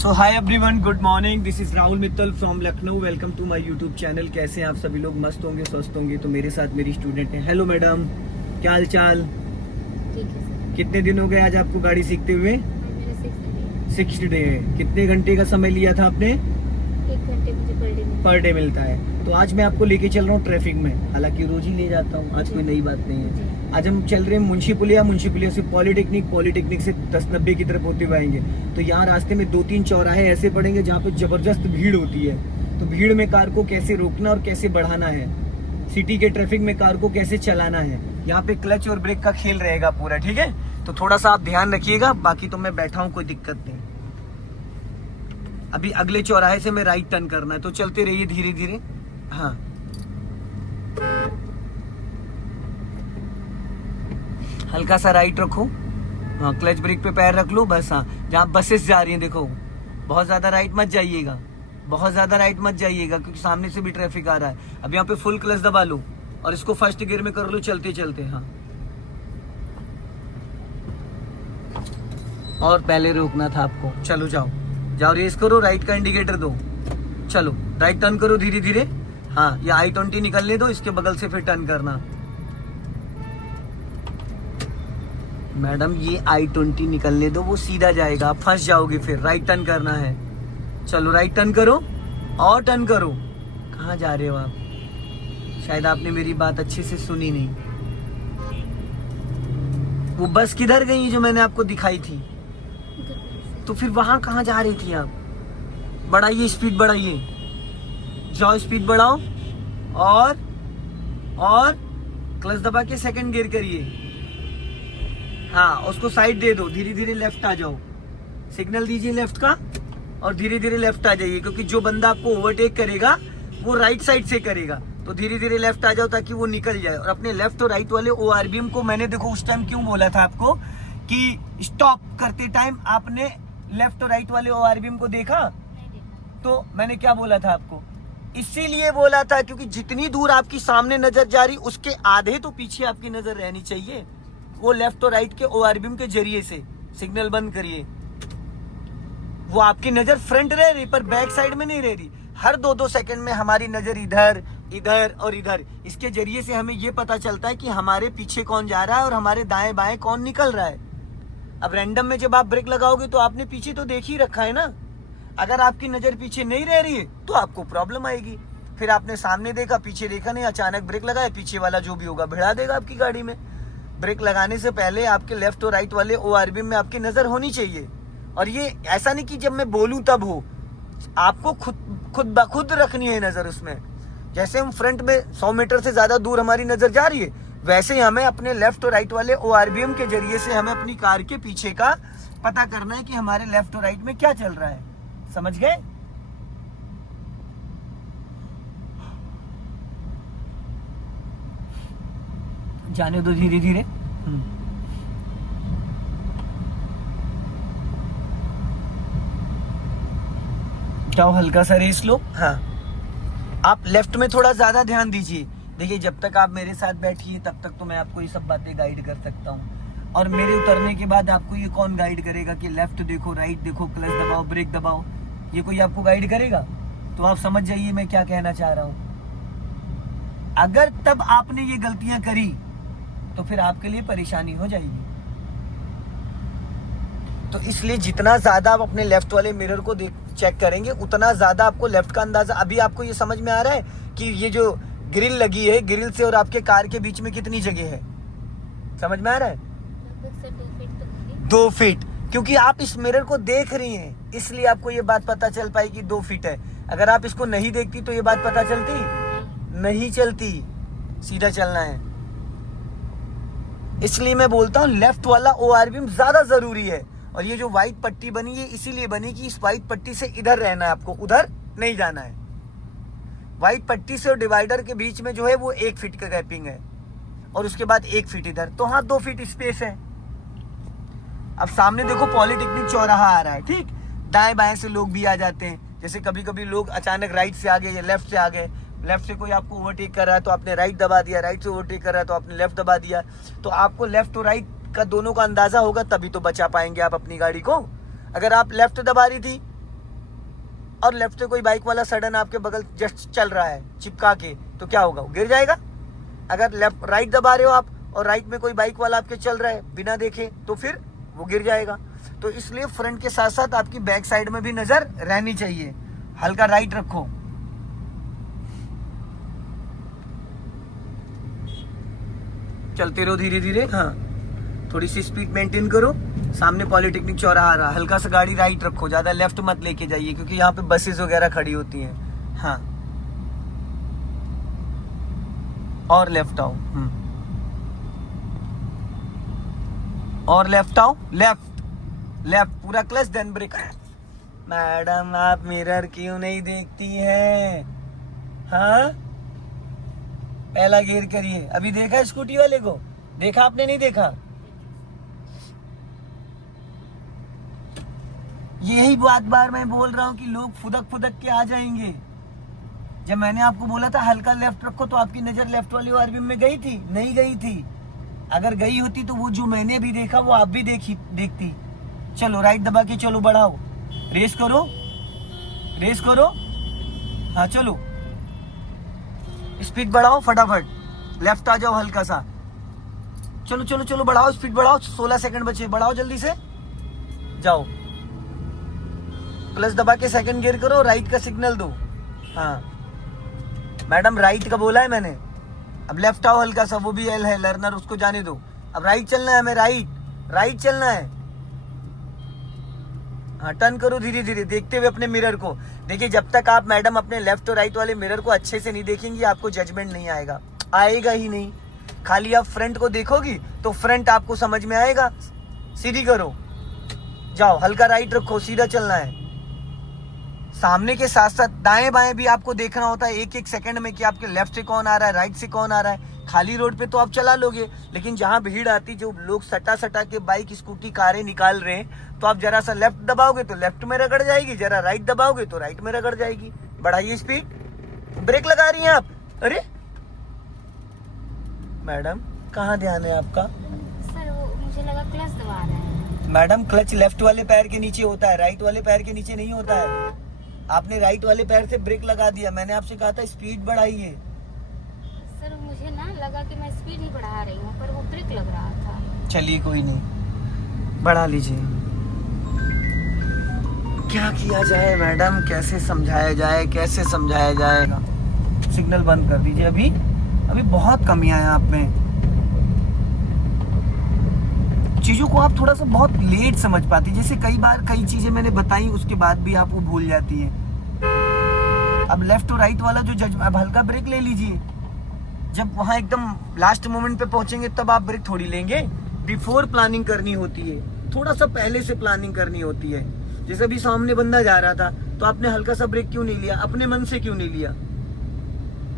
So hi everyone, good morning. This is Rahul Mittal from Lucknow. Welcome to my YouTube channel. कैसे हैं आप सभी लोग? मस्त होंगे, स्वस्थ होंगे। तो मेरे साथ मेरी स्टूडेंट है। हेलो मैडम, क्या हाल चाल? ठीक है सर। कितने दिन हो गए आज आपको गाड़ी सीखते हुए? मेरा 6 डे है। कितने घंटे का समय लिया था आपने? 1 घंटे मुझे पर पर डे मिलता है। तो आज मैं आपको लेके चल रहा हूँ ट्रैफिक में। हालांकि रोज ही ले जाता हूँ, आज कोई नई बात नहीं है। आज हम चल रहे हैं मुंशी पुलिया से पॉलिटेक्निक से 1090 की तरफ होते हुए आएंगे। तो यहाँ रास्ते में 2-3 चौराहे ऐसे पड़ेंगे जहाँ पे जबरदस्त भीड़ होती है। तो भीड़ में कार को कैसे रोकना और कैसे बढ़ाना है, सिटी के ट्रैफिक में कार को कैसे चलाना है, यहाँ पे क्लच और ब्रेक का खेल रहेगा पूरा। ठीक है, तो थोड़ा सा आप ध्यान रखिएगा। बाकी तो मैं बैठा हूँ, कोई दिक्कत नहीं। अभी अगले चौराहे से मैं राइट टर्न करना है, तो चलते रहिए धीरे धीरे। हाँ, हल्का सा राइट रखो। हाँ, क्लच ब्रेक पे पैर रख लो बस। हाँ, जहाँ बसेस जा रही हैं देखो, बहुत ज्यादा राइट मत जाइएगा, बहुत ज्यादा राइट मत जाइएगा, क्योंकि सामने से भी ट्रैफिक आ रहा है। अब यहाँ पे फुल क्लच दबा लो और इसको फर्स्ट गियर में कर लो चलते चलते। हाँ, और पहले रोकना था आपको। चलो जाओ जाओ, रेस करो, राइट का इंडिकेटर दो। चलो राइट टर्न करो धीरे धीरे। हाँ, ये I-20 निकलने दो, इसके बगल से फिर टर्न करना। मैडम, ये I-20 निकलने दो, वो सीधा जाएगा, आप फंस जाओगे, फिर राइट टर्न करना है। चलो राइट टर्न करो और टर्न करो। कहाँ जा रहे हो आप? शायद आपने मेरी बात अच्छे से सुनी नहीं। वो बस किधर गई जो मैंने आपको दिखाई थी? तो फिर वहां कहाँ जा रही थी आप? बढ़ाइए स्पीड, बढ़ाइए, जाओ स्पीड बढ़ाओ और क्लच दबा के सेकंड गियर करिए। हाँ, उसको साइड दे दो, धीरे धीरे लेफ्ट आ जाओ, सिग्नल दीजिए लेफ्ट का और धीरे धीरे लेफ्ट आ जाइए, क्योंकि जो बंदा आपको ओवरटेक करेगा वो राइट साइड से करेगा। तो धीरे धीरे लेफ्ट आ जाओ ताकि वो निकल जाए। और अपने लेफ्ट और राइट वाले ORBM को मैंने देखो उस टाइम क्यों बोला था आपको कि स्टॉप करते टाइम आपने लेफ्ट और राइट वाले ORBM को देखा? तो मैंने क्या बोला था आपको? इसीलिए बोला था क्योंकि जितनी दूर आपकी सामने नजर जा रही उसके आधे तो पीछे आपकी नजर रहनी चाहिए। वो लेफ्ट और राइट के ORBM के जरिए से सिग्नल बंद करिए। वो आपकी नजर फ्रंट रह रही पर बैक साइड में नहीं रह रही। हर 2-2 सेकंड में हमारी नजर इधर इधर और इधर, इसके जरिए से हमें ये पता चलता है कि हमारे पीछे कौन जा रहा है और हमारे दाएं बाएं कौन निकल रहा है। अब रैंडम में जब आप ब्रेक लगाओगे तो आपने पीछे तो देख ही रखा है ना। अगर आपकी नजर पीछे नहीं रह रही है तो आपको प्रॉब्लम आएगी। फिर आपने सामने देखा, पीछे देखा नहीं, अचानक ब्रेक लगाया, पीछे वाला जो भी होगा भिड़ा देगा आपकी गाड़ी में। ब्रेक लगाने से पहले आपके लेफ्ट और राइट वाले ORBM में आपकी नजर होनी चाहिए। और ये ऐसा नहीं कि जब मैं बोलूं तब हो, आपको खुद ब खुद रखनी है नजर उसमें। जैसे हम फ्रंट में 100 मीटर से ज्यादा दूर हमारी नजर जा रही है, वैसे ही हमें अपने लेफ्ट और राइट वाले ORBM के जरिए से हमें अपनी कार के पीछे का पता करना है कि हमारे लेफ्ट और राइट में क्या चल रहा है। समझ गए? जाने दो धीरे धीरे। जाओ, हल्का सा रेस लो। हाँ, आप लेफ्ट में थोड़ा ज्यादा ध्यान दीजिए। देखिए, जब तक आप मेरे साथ बैठिए तब तक तो मैं आपको ये सब बातें गाइड कर सकता हूँ, और मेरे उतरने के बाद आपको ये कौन गाइड करेगा कि लेफ्ट देखो, राइट देखो, क्लच दबाओ, ब्रेक दबाओ? ये कोई आपको गाइड करेगा? तो आप समझ जाइए मैं क्या कहना चाह रहा हूँ। अगर तब आपने ये गलतियां करी तो फिर आपके लिए परेशानी हो जाएगी। तो इसलिए जितना ज्यादा आप अपने लेफ्ट वाले मिरर को चेक करेंगे उतना ज्यादा आपको लेफ्ट का अंदाजा। अभी आपको ये समझ में आ रहा है कि ये जो ग्रिल लगी है, ग्रिल से और आपके कार के बीच में कितनी जगह है? समझ में आ रहा है? 2 फीट, क्योंकि आप इस मिरर को देख रही हैं इसलिए आपको ये बात पता चल पाई कि 2 फीट है। अगर आप इसको नहीं देखती तो ये बात पता चलती नहीं चलती। सीधा चलना है। इसलिए मैं बोलता हूँ लेफ्ट वाला ORBM ज्यादा जरूरी है। और ये जो व्हाइट पट्टी बनी है इसीलिए बनी कि इस व्हाइट पट्टी से इधर रहना है, आपको उधर नहीं जाना है। व्हाइट पट्टी से और डिवाइडर के बीच में जो है वो 1 फीट का गैपिंग है और उसके बाद 1 फीट इधर, तो हाँ 2 फीट स्पेस है। अब सामने देखो पॉलिटेक्निक चौराहा आ रहा है, ठीक? दाएं बाएं से लोग भी आ जाते हैं। जैसे कभी कभी लोग अचानक राइट से आ गए या लेफ्ट से आ गए। लेफ्ट से कोई आपको ओवरटेक कर रहा है तो आपने राइट दबा दिया, राइट से ओवरटेक कर रहा है तो आपने लेफ्ट दबा दिया। तो आपको लेफ्ट और राइट का दोनों का अंदाजा होगा तभी तो बचा पाएंगे आप अपनी गाड़ी को। अगर आप लेफ्ट दबा रही थी और लेफ्ट से कोई बाइक वाला सडन आपके बगल जस्ट चल रहा है चिपका के, तो क्या होगा? वो गिर जाएगा। अगर लेफ्ट राइट दबा रहे हो आप और राइट में कोई बाइक वाला आपके चल रहा है बिना देखे, तो फिर वो गिर जाएगा। तो इसलिए फ्रंट के साथ साथ आपकी बैक साइड में भी नजर रहनी चाहिए। हल्का राइट रखो, चलते रहो धीरे धीरे। हाँ, थोड़ी सी स्पीड मेंटेन करो। सामने पॉलिटेक्निक चौराहा आ रहा, हल्का सा गाड़ी राइट रखो, ज्यादा लेफ्ट मत लेके जाइए क्योंकि यहाँ पे बसेस वगैरह खड़ी होती हैं। हाँ, और लेफ्ट आओ। और लेफ्ट आओ, लेफ्ट लेफ्ट, पूरा क्लच देन ब्रेक। मैडम आप मिरर क्यों नहीं देखती हैं? हाँ, पहला गियर करिए। अभी देखा स्कूटी वाले को? देखा आपने? नहीं देखा? यही बात बार मैं बोल रहा हूँ कि लोग फुदक फुदक के आ जाएंगे। जब मैंने आपको बोला था हल्का लेफ्ट रखो, तो आपकी नजर लेफ्ट वाली आरबीएम में गई थी? नहीं गई थी। अगर गई होती तो वो जो मैंने भी देखा वो आप भी देखती। चलो राइट दबा के चलो, बढ़ाओ, रेस करो, रेस करो। हाँ चलो, स्पीड बढ़ाओ फटाफट, लेफ्ट आ जाओ हल्का सा। चलो चलो चलो, बढ़ाओ स्पीड बढ़ाओ, 16 सेकंड बचे, बढ़ाओ जल्दी से, जाओ। क्लच दबा के सेकंड गियर करो, राइट का सिग्नल दो। हाँ मैडम, राइट का बोला है मैंने। अब लेफ्ट आओ हल्का सा, वो भी एल है लर्नर, उसको जाने दो। अब राइट चलना है हमें, राइट चलना है। हाँ, टर्न करो धीरे धीरे, देखते हुए अपने मिरर को। देखिए, जब तक आप मैडम अपने लेफ्ट और राइट वाले मिरर को अच्छे से नहीं देखेंगी, आपको जजमेंट नहीं आएगा ही नहीं। खाली आप फ्रंट को देखोगी तो फ्रंट आपको समझ में आएगा। सीधी करो, जाओ, हल्का राइट रखो, सीधा चलना है। सामने के साथ साथ दाएं बाएं भी आपको देखना होता है एक एक सेकंड में कि आपके लेफ्ट से कौन आ रहा है, राइट से कौन आ रहा है। खाली रोड पे तो आप चला लोगे, लेकिन जहां भीड़ आती, जो लोग सटा के बाइक स्कूटी कारें निकाल रहे हैं, तो आप जरा सा लेफ्ट दबाओगे तो लेफ्ट में रगड़ जाएगी, जरा राइट दबाओगे तो राइट में रगड़ जाएगी। बढ़ाइए स्पीड। ब्रेक लगा रही हैं आप? अरे मैडम, कहाँ ध्यान है आपका? सर वो मुझे लगा क्लच दबा रहा है। मैडम, क्लच लेफ्ट वाले पैर के नीचे होता है, राइट वाले पैर के नीचे नहीं होता है। आपने राइट वाले पैर से ब्रेक लगा दिया। मैंने आपसे कहा था स्पीड बढ़ाइए। सर मुझे ना लगा कि मैं स्पीड ही बढ़ा रही हूँ, पर वो ब्रेक लग रहा था। चलिए कोई नहीं, बढ़ा लीजिए। क्या किया जाए मैडम, कैसे समझाया जाए, कैसे समझाया जाएगा? सिग्नल बंद कर दीजिए। अभी बहुत कमियां हैं आप में। चीजों को आप थोड़ा सा बहुत लेट समझ पाती। जैसे कई बार कई चीजें मैंने बताई, उसके बाद भी आप वो भूल जाती है। अब लेफ्ट और राइट वाला जो अब हल्का ब्रेक ले लीजिए। जब वहां एकदम लास्ट मोमेंट पे पहुंचेंगे तब आप ब्रेक थोड़ी लेंगे। बिफोर प्लानिंग करनी होती है, थोड़ा सा पहले से प्लानिंग करनी होती है। जैसे अभी सामने बंदा जा रहा था तो आपने हल्का सा ब्रेक क्यों नहीं लिया? अपने मन से क्यों नहीं लिया?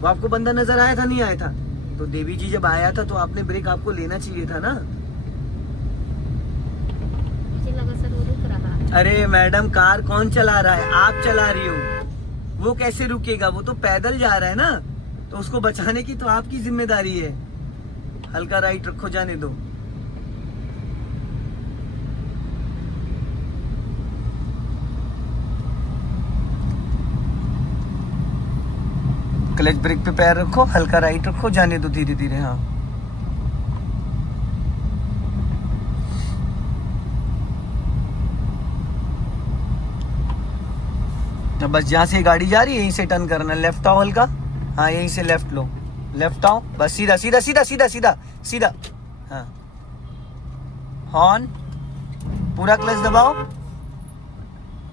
तो आपको बंदा नजर आया था, नहीं आया था? तो देवी जी जब आया था तो आपने ब्रेक आपको लेना चाहिए था ना। मुझे लगा सर वो रुक रहा है। अरे मैडम, कार कौन चला रहा है? आप चला रही हो। वो कैसे रुकेगा? वो तो पैदल जा रहा है ना, तो उसको बचाने की तो आपकी जिम्मेदारी है। हल्का राइट रखो, जाने दो। क्लच ब्रेक पे पैर रखो, हल्का राइट रखो, जाने दो धीरे धीरे। हाँ, तो बस जहां से गाड़ी जा रही है यहीं से टर्न करना। लेफ्ट आओ हल्का, हाँ यहीं से लेफ्ट लो, लेफ्ट आओ, बस सीधा सीधा सीधा सीधा सीधा सीधा। हाँ, हॉर्न, पूरा क्लच दबाओ,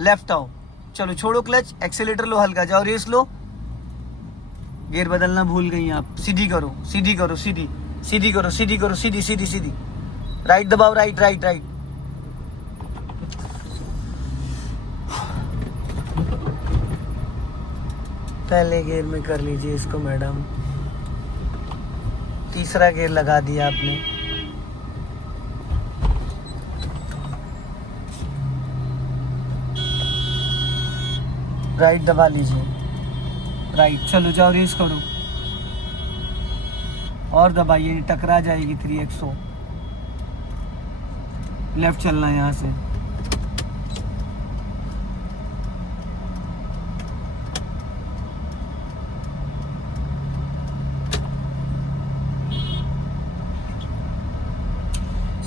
लेफ्ट आओ। चलो छोड़ो क्लच, एक्सीलेटर लो, हल्का जाओ, रेस लो। गियर बदलना भूल गई आप। सीधी करो, सीधी करो, सीधी सीधी करो, सीधी करो, सीधी सीधी सीधी। राइट दबाओ, राइट राइट राइट। पहले गियर में कर लीजिए इसको मैडम। तीसरा गियर लगा दिया आपने। राइट दबा लीजिए, राइट। चलो जाओ, रेस करो और दबाइए, टकरा जाएगी 3XO। लेफ्ट चलना है यहाँ से।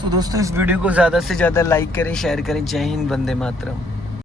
तो दोस्तों इस वीडियो को ज़्यादा से ज़्यादा लाइक करें, शेयर करें। जय हिंद, वंदे मातरम।